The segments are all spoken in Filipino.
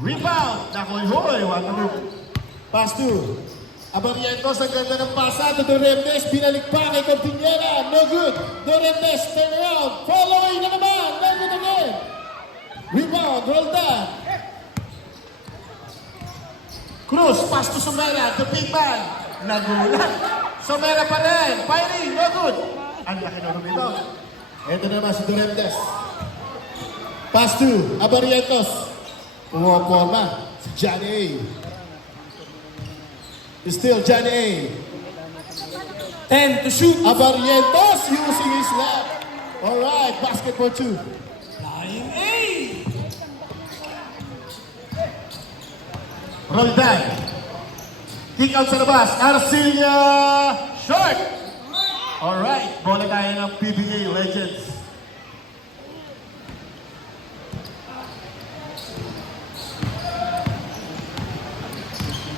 Rebound. Nakoy-hoy. What a move. Pass to Abarientos, ang ganda ng pasa to Doremdes, binalik pa kay Cortinera, no good. Doremdes, turn around, following na naman, no good again. Rebound, roll down. Cruz, pass to Somera, the big man. Nagulat. Somera pa rin. Firing, no good. Ang laki na rumito. Ito naman si Doremdes. Pass to Abarientos. Pumaporma si Johnny A. Still Johnny A. 10 to shoot. Abarientos using his left. Alright, basket for two. Flying A. Roldan. Kick out sa labas. Arcilla. Short. Alright, bola tayo ng PBA Legends.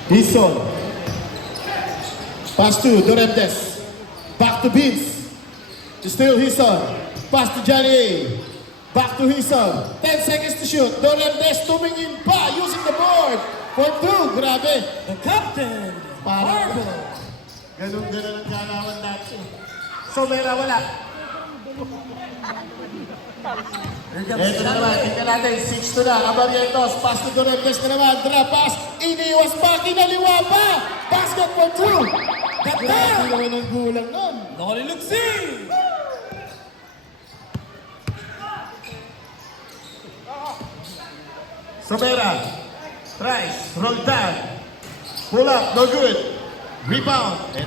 Hison. Pass to Doremdes. Back to Vince. Still Hison. Pass to Johnny A. Back to Hison. 10 seconds to shoot. Doremdes tumingin pa using the board. For two. Grabe. The captain. Marble. Ganun-ganun ang galawan natin. Somera wala. Ito na naman, tingnan natin, 6 to na. Abarientos, pass to Doremdes na naman. Drop pass. Iniwas pa. Kinaliwa pa. Basket for two. Grabe naman ang gulang nun. Noli Luxi. Somera. Price, Roldan. Pull up, no good. Rebound.